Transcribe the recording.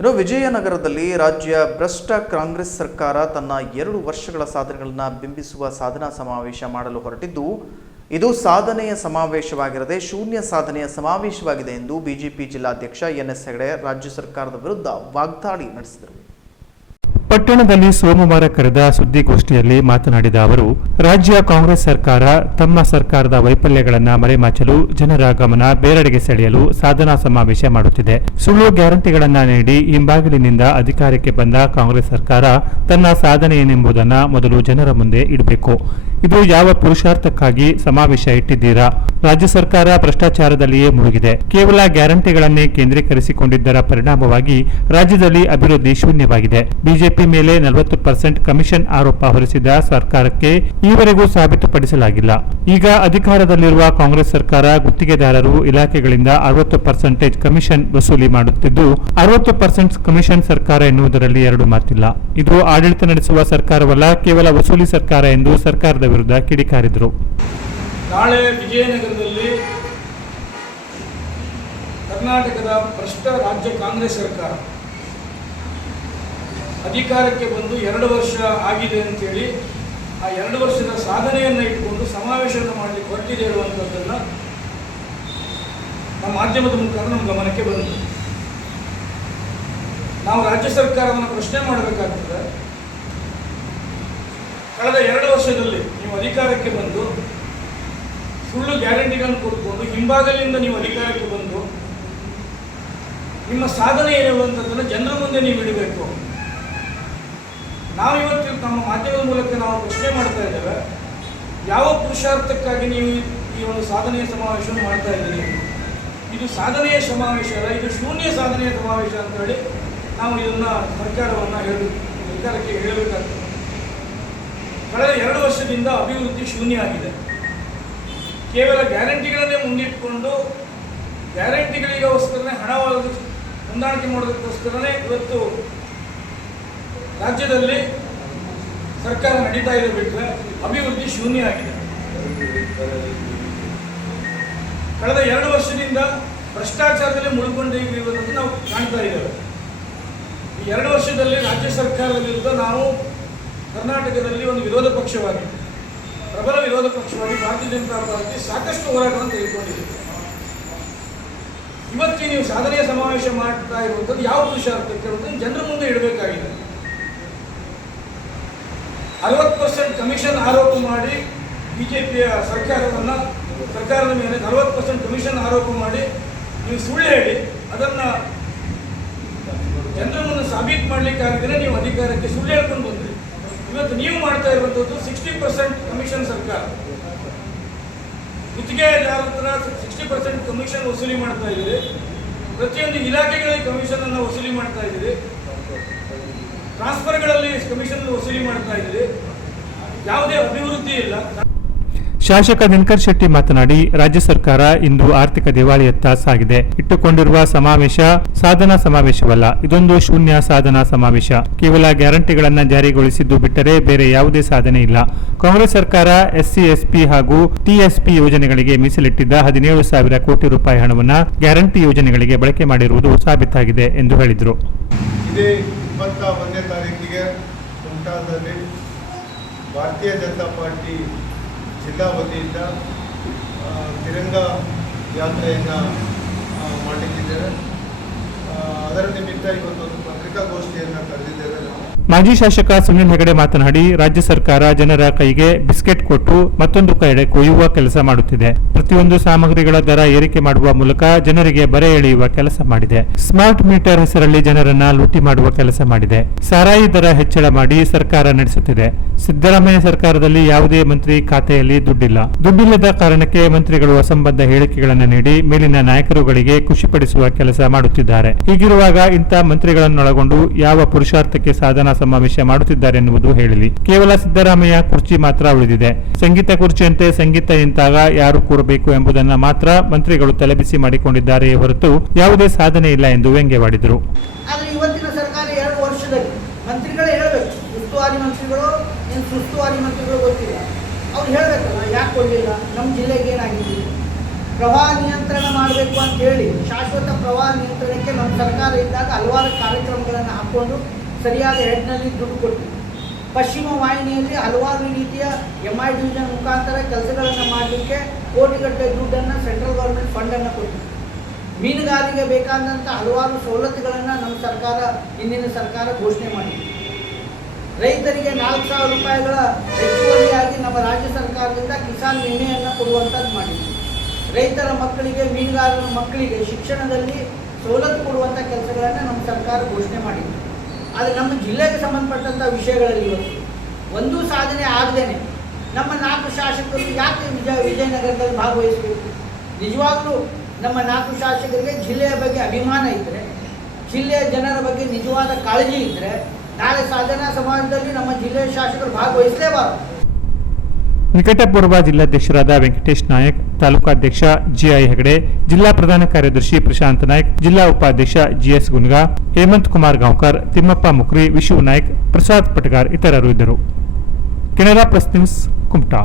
ಇನ್ನು ವಿಜಯನಗರದಲ್ಲಿ ರಾಜ್ಯ ಭ್ರಷ್ಟ ಕಾಂಗ್ರೆಸ್ ಸರ್ಕಾರ ತನ್ನ ಎರಡು ವರ್ಷಗಳ ಸಾಧನೆಗಳನ್ನು ಬಿಂಬಿಸುವ ಸಾಧನಾ ಸಮಾವೇಶ ಮಾಡಲು ಹೊರಟಿದ್ದು, ಇದು ಸಾಧನೆಯ ಸಮಾವೇಶವಾಗಿರದೆ ಶೂನ್ಯ ಸಾಧನೆಯ ಸಮಾವೇಶವಾಗಿದೆ ಎಂದು ಬಿಜೆಪಿ ಜಿಲ್ಲಾಧ್ಯಕ್ಷ ಎನ್ ಎಸ್ ಹೆಗಡೆ ರಾಜ್ಯ ಸರ್ಕಾರದ ವಿರುದ್ಧ ವಾಗ್ದಾಳಿ ನಡೆಸಿದರು. ಪಟ್ಟಣದಲ್ಲಿ ಸೋಮವಾರ ಕರೆದ ಸುದ್ದಿಗೋಷ್ಠಿಯಲ್ಲಿ ಮಾತನಾಡಿದ ಅವರು, ರಾಜ್ಯ ಕಾಂಗ್ರೆಸ್ ಸರ್ಕಾರ ತಮ್ಮ ಸರ್ಕಾರದ ವೈಫಲ್ಯಗಳನ್ನು ಮರೆಮಾಚಲು ಜನರ ಗಮನ ಬೇರೆಡೆಗೆ ಸೆಳೆಯಲು ಸಾಧನಾ ಸಮಾವೇಶ ಮಾಡುತ್ತಿದೆ. ಸುಳ್ಳು ಗ್ಯಾರಂಟಿಗಳನ್ನು ನೀಡಿ ಹಿಂಬಾಗಿಲಿನಿಂದ ಅಧಿಕಾರಕ್ಕೆ ಬಂದ ಕಾಂಗ್ರೆಸ್ ಸರ್ಕಾರ ತನ್ನ ಸಾಧನೆ ಏನೆಂಬುದನ್ನು ಮೊದಲು ಜನರ ಮುಂದೆ ಇಡಬೇಕು. ಇದು ಯಾವ ಪುರುಷಾರ್ಥಕ್ಕಾಗಿ ಸಮಾವೇಶ ಇಟ್ಟಿದ್ದೀರಾ? ರಾಜ್ಯ ಸರ್ಕಾರ ಭ್ರಷ್ಟಾಚಾರದಲ್ಲಿಯೇ ಮುಳುಗಿದೆ. ಕೇವಲ ಗ್ಯಾರಂಟಿಗಳನ್ನೇ ಕೇಂದ್ರೀಕರಿಸಿಕೊಂಡಿದ್ದರ ಪರಿಣಾಮವಾಗಿ ರಾಜ್ಯದಲ್ಲಿ ಅಭಿವೃದ್ಧಿ ಶೂನ್ಯವಾಗಿದೆ. ಬಿಜೆಪಿ ಮೇಲೆ ನಲವತ್ತು ಪರ್ಸೆಂಟ್ ಕಮಿಷನ್ ಆರೋಪ ಹೊರಿಸಿದ ಸರ್ಕಾರಕ್ಕೆ ಈವರೆಗೂ ಸಾಬೀತುಪಡಿಸಲಾಗಿಲ್ಲ. ಈಗ ಅಧಿಕಾರದಲ್ಲಿರುವ ಕಾಂಗ್ರೆಸ್ ಸರ್ಕಾರ ಗುತ್ತಿಗೆದಾರರು ಇಲಾಖೆಗಳಿಂದ ಅರವತ್ತು ಪರ್ಸೆಂಟೇಜ್ ಕಮಿಷನ್ ವಸೂಲಿ ಮಾಡುತ್ತಿದ್ದು, ಅರವತ್ತು ಪರ್ಸೆಂಟ್ ಕಮಿಷನ್ ಸರ್ಕಾರ ಎನ್ನುವುದರಲ್ಲಿ ಎರಡು ಮಾತಿಲ್ಲ. ಇದು ಆಡಳಿತ ನಡೆಸುವ ಸರ್ಕಾರವಲ್ಲ, ಕೇವಲ ವಸೂಲಿ ಸರ್ಕಾರ ಎಂದು ಸರ್ಕಾರದ ವಿರುದ್ಧ ಕಿಡಿಕಾರಿದರು. ನಾಳೆ ವಿಜಯನಗರದಲ್ಲಿ ಕರ್ನಾಟಕದ ಭ್ರಷ್ಟ ರಾಜ್ಯ ಕಾಂಗ್ರೆಸ್ ಸರ್ಕಾರ. ಅಧಿಕಾರಕ್ಕೆ ಬಂದು ಎರಡು ವರ್ಷ ಆಗಿದೆ ಅಂತೇಳಿ ಆ ಎರಡು ವರ್ಷದ ಸಾಧನೆಯನ್ನು ಇಟ್ಕೊಂಡು ಸಮಾವೇಶವನ್ನು ಮಾಡಲಿಕ್ಕೆ ಹೊರಟಿದೆ ಇರುವಂಥದ್ದನ್ನು ನಮ್ಮ ಮಾಧ್ಯಮದ ಮುಖಾಂತರ ನಮ್ಮ ಗಮನಕ್ಕೆ ಬಂತು. ನಾವು ರಾಜ್ಯ ಸರ್ಕಾರವನ್ನು ಪ್ರಶ್ನೆ ಮಾಡಬೇಕಾಗ್ತದೆ. ಕಳೆದ ಎರಡು ವರ್ಷದಲ್ಲಿ ನೀವು ಅಧಿಕಾರಕ್ಕೆ ಬಂದು ಸುಳ್ಳು ಗ್ಯಾರಂಟಿಗಳನ್ನು ಕೊಟ್ಕೊಂಡು ಹಿಂಭಾಗಲಿಂದ ನೀವು ಅಧಿಕಾರಕ್ಕೆ ಬಂದು ನಿಮ್ಮ ಸಾಧನೆ ಏನಿರುವಂಥದ್ದನ್ನು ಜನರ ಮುಂದೆ ನೀವು ಇಡಬೇಕು. ನಾವು ಇವತ್ತು ನಮ್ಮ ಮಾಧ್ಯಮದ ಮೂಲಕ ನಾವು ಪ್ರಶ್ನೆ ಮಾಡ್ತಾ ಇದ್ದೇವೆ. ಯಾವ ಪುರುಷಾರ್ಥಕ್ಕಾಗಿ ನೀವು ಈ ಒಂದು ಸಾಧನೆಯ ಸಮಾವೇಶವನ್ನು ಮಾಡ್ತಾ ಇದ್ದೀರಿ? ಇದು ಸಾಧನೆಯ ಸಮಾವೇಶ ಅಲ್ಲ, ಇದು ಶೂನ್ಯ ಸಾಧನೆಯ ಸಮಾವೇಶ ಅಂತ ಹೇಳಿ ನಾವು ಇದನ್ನ ಸರ್ಕಾರವನ್ನು ಹೇಳ, ಸರ್ಕಾರಕ್ಕೆ ಹೇಳಬೇಕಾಗ್ತದೆ. ಕಳೆದ ಎರಡು ವರ್ಷದಿಂದ ಅಭಿವೃದ್ಧಿ ಶೂನ್ಯ ಆಗಿದೆ. ಕೇವಲ ಗ್ಯಾರಂಟಿಗಳನ್ನೇ ಮುಂದಿಟ್ಟುಕೊಂಡು ಗ್ಯಾರಂಟಿಗಳಿಗೋಸ್ಕರನೇ ಹಣ ಹೊಂದಾಣಿಕೆ ಮಾಡೋದಕ್ಕೋಸ್ಕರನೇ ಇವತ್ತು ರಾಜ್ಯದಲ್ಲಿ ಸರ್ಕಾರ ನಡೀತಾ ಇರೋ ಬಿಟ್ಟರೆ ಅಭಿವೃದ್ಧಿ ಶೂನ್ಯ ಆಗಿದೆ. ಕಳೆದ ಎರಡು ವರ್ಷದಿಂದ ಭ್ರಷ್ಟಾಚಾರದಲ್ಲಿ ಮುಳುಕೊಂಡಿರುವುದನ್ನು ನಾವು ಕಾಣ್ತಾ ಇದ್ದೇವೆ. ಈ ಎರಡು ವರ್ಷದಲ್ಲಿ ರಾಜ್ಯ ಸರ್ಕಾರದ ವಿರುದ್ಧ ನಾವು ಕರ್ನಾಟಕದಲ್ಲಿ ಒಂದು ವಿರೋಧ ಪಕ್ಷವಾಗಿ, ಪ್ರಬಲ ವಿರೋಧ ಪಕ್ಷವಾಗಿ ಭಾರತೀಯ ಜನತಾ ಪಾರ್ಟಿ ಸಾಕಷ್ಟು ಹೋರಾಟವನ್ನು ತೆಗೆದುಕೊಂಡಿದೆ. ಇವತ್ತಿಗೆ ನೀವು ಸಾಧನೆಯ ಸಮಾವೇಶ ಮಾಡ್ತಾ ಇರುವಂಥದ್ದು ಯಾವ ಪುರುಷಾರ್ಥಕ್ಕೆ ಇರುವಂಥದ್ದು ಜನರ ಮುಂದೆ ಇಡಬೇಕಾಗಿದೆ. ಅರವತ್ತು ಪರ್ಸೆಂಟ್ ಕಮಿಷನ್ ಆರೋಪ ಮಾಡಿ ಬಿಜೆಪಿಯ ಸರ್ಕಾರವನ್ನು, ಸರ್ಕಾರದ ಮೇಲೆ ನಲವತ್ತು ಪರ್ಸೆಂಟ್ ಕಮಿಷನ್ ಆರೋಪ ಮಾಡಿ ನೀವು ಸುಳ್ಳು ಹೇಳಿ, ಅದನ್ನು ಜನರನ್ನು ಸಾಬೀತು ಮಾಡಲಿಕ್ಕಾಗದೇ ನೀವು ಅಧಿಕಾರಕ್ಕೆ ಸುಳ್ಳು ಹೇಳ್ಕೊಂಡು ಬಂದ್ರಿ. ಇವತ್ತು ನೀವು ಮಾಡ್ತಾ ಇರುವಂಥದ್ದು ಸಿಕ್ಸ್ಟಿ ಪರ್ಸೆಂಟ್ ಕಮಿಷನ್ ಸರ್ಕಾರ. ಗುತ್ತಿಗೆದಾರ ಹತ್ರ ಸಿಕ್ಸ್ಟಿ ಪರ್ಸೆಂಟ್ ಕಮಿಷನ್ ವಸೂಲಿ ಮಾಡ್ತಾ ಇದ್ದೀರಿ? ಪ್ರತಿಯೊಂದು ಇಲಾಖೆಗಳಿಗೆ ಕಮಿಷನ್ ಅನ್ನು ವಸೂಲಿ ಮಾಡ್ತಾ ಇದ್ದೀರಿ ಟ್ರಾನ್ಸ್ಫರ್ಗಳಲ್ಲಿ ಕಮಿಷನ್ ವಸೂಲಿ ಮಾಡ್ತಾ ಇದ್ದೀರಿ ಯಾವುದೇ ಅಭಿವೃದ್ಧಿ ಇಲ್ಲ. ಶಾಸಕ ದಿನಕರ್ ಶೆಟ್ಟಿ ಮಾತನಾಡಿ ರಾಜ್ಯ ಸರ್ಕಾರ ಇಂದು ಆರ್ಥಿಕ ದಿವಾಳಿಯತ್ತ ಸಾಗಿದೆ. ಇಟ್ಟುಕೊಂಡಿರುವ ಸಮಾವೇಶ ಸಾಧನಾ ಸಮಾವೇಶವಲ್ಲ ಇದೊಂದು ಶೂನ್ಯ ಸಾಧನಾ ಸಮಾವೇಶ. ಕೇವಲ ಗ್ಯಾರಂಟಿಗಳನ್ನು ಜಾರಿಗೊಳಿಸಿದ್ದು ಬಿಟ್ಟರೆ ಬೇರೆ ಯಾವುದೇ ಸಾಧನೆ ಇಲ್ಲ. ಕಾಂಗ್ರೆಸ್ ಸರ್ಕಾರ ಎಸ್ಸಿ ಎಸ್ಪಿ ಹಾಗೂ ಟಿಎಸ್ಪಿ ಯೋಜನೆಗಳಿಗೆ ಮೀಸಲಿಟ್ಟಿದ್ದ ಹದಿನೇಳು ಸಾವಿರ ಕೋಟಿ ರೂಪಾಯಿ ಹಣವನ್ನು ಗ್ಯಾರಂಟಿ ಯೋಜನೆಗಳಿಗೆ ಬಳಕೆ ಮಾಡಿರುವುದು ಸಾಬೀತಾಗಿದೆ ಎಂದು ಹೇಳಿದರು. ಭಾರತೀಯ ಜನತಾ ಪಾರ್ಟಿ ಜಿಲ್ಲಾ ವತಿಯಿಂದ ತಿರಂಗ ಯಾತ್ರೆಯನ್ನು ಮಾಡಲಿಕ್ಕಿದ್ದೇವೆ ಅದರ ನಿಮಿತ್ತ ಇವತ್ತೊಂದು ಪತ್ರಿಕಾಗೋಷ್ಠಿಯನ್ನು ಕರೆದಿದ್ದೇವೆ ಮಾಜಿ ಶಾಸಕ ಸುನಿಲ್ ಹೆಗಡೆ ಮಾತನಾಡಿ, ರಾಜ್ಯ ಸರ್ಕಾರ ಜನರ ಕೈಗೆ ಬಿಸ್ಕೆಟ್ ಕೊಟ್ಟು ಮತ್ತೊಂದು ಕಡೆ ಕೊಯ್ಯುವ ಕೆಲಸ ಮಾಡುತ್ತಿದೆ. ಪ್ರತಿಯೊಂದು ಸಾಮಗ್ರಿಗಳ ದರ ಏರಿಕೆ ಮಾಡುವ ಮೂಲಕ ಜನರಿಗೆ ಬರೆ ಎಳೆಯುವ ಕೆಲಸ ಮಾಡಿದೆ. ಸ್ಮಾರ್ಟ್ ಮೀಟರ್ ಹೆಸರಲ್ಲಿ ಜನರನ್ನ ಲೂಟಿ ಮಾಡುವ ಕೆಲಸ ಮಾಡಿದೆ. ಸಾರಾಯಿ ದರ ಹೆಚ್ಚಳ ಮಾಡಿ ಸರ್ಕಾರ ನಡೆಸುತ್ತಿದೆ. ಸಿದ್ದರಾಮಯ್ಯ ಸರ್ಕಾರದಲ್ಲಿ ಯಾವುದೇ ಮಂತ್ರಿ ಖಾತೆಯಲ್ಲಿ ದುಡ್ಡಿಲ್ಲ. ದುಡ್ಡಿಲ್ಲದ ಕಾರಣಕ್ಕೆ ಮಂತ್ರಿಗಳು ಅಸಂಬದ್ಧ ಹೇಳಿಕೆಗಳನ್ನು ನೀಡಿ ಮೇಲಿನ ನಾಯಕರುಗಳಿಗೆ ಖುಷಿಪಡಿಸುವ ಕೆಲಸ ಮಾಡುತ್ತಿದ್ದಾರೆ. ಹೀಗಿರುವಾಗ ಇಂಥ ಮಂತ್ರಿಗಳನ್ನೊಳಗೊಂಡು ಯಾವ ಪುರುಷಾರ್ಥಕ್ಕೆ ಸಾಧನಾ ಸಮಾವೇಶ ಮಾಡುತ್ತಿದ್ದಾರೆ ಎನ್ನುವುದು ಹೇಳಲಿ. ಕೇವಲ ಸಿದ್ದರಾಮಯ್ಯ ಕುರ್ಚಿ ಮಾತ್ರ ಉಳಿದಿದೆ. ಸಂಗೀತ ಕುರ್ಚಿಯಂತೆ ಸಂಗೀತ ನಿಂತಾಗ ಯಾರು ಕೂರಬೇಕು ಎಂಬುದನ್ನು ಮಾತ್ರ ಮಂತ್ರಿಗಳು ತಲೆಬಿಸಿ ಮಾಡಿಕೊಂಡಿದ್ದಾರೆಯೇ ಹೊರತು ಯಾವುದೇ ಸಾಧನೆ ಇಲ್ಲ ಎಂದು ವ್ಯಂಗ್ಯವಾಡಿದರು. ಪ್ರವಾಹ ನಿಯಂತ್ರಣ ಮಾಡಬೇಕು ಅಂತ ಹೇಳಿ ಶಾಶ್ವತ ಪ್ರವಾಹ ನಿಯಂತ್ರಣಕ್ಕೆ ನಮ್ಮ ಸರ್ಕಾರ ಇದ್ದಾಗ ಹಲವಾರು ಕಾರ್ಯಕ್ರಮಗಳನ್ನು ಹಾಕ್ಕೊಂಡು ಸರಿಯಾದ ಹೆಡ್ನಲ್ಲಿ ದುಡ್ಡು ಕೊಡ್ತೀವಿ ಪಶ್ಚಿಮ ವಾಹಿನಿಯಲ್ಲಿ ಹಲವಾರು ರೀತಿಯ ಎಂ ಐ ಡಿವಿಷನ್ ಮುಖಾಂತರ ಕೆಲಸಗಳನ್ನು ಮಾಡಲಿಕ್ಕೆ ಕೋಟಿಗಟ್ಟಲೆ ದುಡ್ಡನ್ನು ಸೆಂಟ್ರಲ್ ಗೌರ್ಮೆಂಟ್ ಫಂಡನ್ನು ಕೊಟ್ಟಿದೆ ಮೀನುಗಾರರಿಗೆ ಬೇಕಾದಂಥ ಹಲವಾರು ಸವಲತ್ತುಗಳನ್ನು ನಮ್ಮ ಸರ್ಕಾರ, ಹಿಂದಿನ ಸರ್ಕಾರ ಘೋಷಣೆ ಮಾಡಿದೆ ರೈತರಿಗೆ ನಾಲ್ಕು ಸಾವಿರ ರೂಪಾಯಿಗಳ ಹೆಚ್ಚುವರಿಯಾಗಿ ನಮ್ಮ ರಾಜ್ಯ ಸರ್ಕಾರದಿಂದ ಕಿಸಾನ್ ವಿಮೆಯನ್ನು ಕೊಡುವಂಥದ್ದು ಮಾಡಿದೆ ರೈತರ ಮಕ್ಕಳಿಗೆ, ಮೀನುಗಾರರ ಮಕ್ಕಳಿಗೆ ಶಿಕ್ಷಣದಲ್ಲಿ ಸವಲತ್ತು ಕೊಡುವಂಥ ಕೆಲಸಗಳನ್ನು ನಮ್ಮ ಸರ್ಕಾರ ಘೋಷಣೆ ಮಾಡಿದೆ ಆದರೆ ನಮ್ಮ ಜಿಲ್ಲೆಗೆ ಸಂಬಂಧಪಟ್ಟಂಥ ವಿಷಯಗಳಲ್ಲಿ ಇವತ್ತು ಒಂದೂ ಸಾಧನೆ ಆಗದೇನೆ. ನಮ್ಮ ನಾಲ್ಕು ಶಾಸಕರು ಯಾಕೆ ವಿಜಯ ವಿಜಯನಗರದಲ್ಲಿ ಭಾಗವಹಿಸಬೇಕು? ನಿಜವಾಗ್ಲೂ ನಮ್ಮ ನಾಲ್ಕು ಶಾಸಕರಿಗೆ ಜಿಲ್ಲೆಯ ಬಗ್ಗೆ ಅಭಿಮಾನ ಇದ್ದರೆ ಜಿಲ್ಲೆಯ ಜನರ ಬಗ್ಗೆ ನಿಜವಾದ ಕಾಳಜಿ ಇದ್ದರೆ ನಾಳೆ ಸಾಧನಾ ಸಮಾಜದಲ್ಲಿ ನಮ್ಮ ಜಿಲ್ಲೆಯ ಶಾಸಕರು ಭಾಗವಹಿಸಲೇಬಾರದು. ನಿಕಟಪೂರ್ವ ಜಿಲ್ಲಾಧ್ಯಕ್ಷರಾದ ವೆಂಕಟೇಶ್ ನಾಯಕ್ ತಾಲೂಕಾಧ್ಯಕ್ಷ ಜಿಐ ಹೆಗಡೆ, ಜಿಲ್ಲಾ ಪ್ರಧಾನ ಕಾರ್ಯದರ್ಶಿ ಪ್ರಶಾಂತ್ ನಾಯ್ಕ್, ಜಿಲ್ಲಾ ಉಪಾಧ್ಯಕ್ಷ ಜಿಎಸ್ ಗುನ್ಗಾ, ಹೇಮಂತ್ ಕುಮಾರ್ ಗಾಂವ್ಕರ್, ತಿಮ್ಮಪ್ಪ ಮುಕ್ರಿ, ವಿಶು ನಾಯ್ಕ್, ಪ್ರಸಾದ್ ಪಟ್ಗಾರ್ ಇತರರು ಇದ್ದರು. Canara press news, Kumta.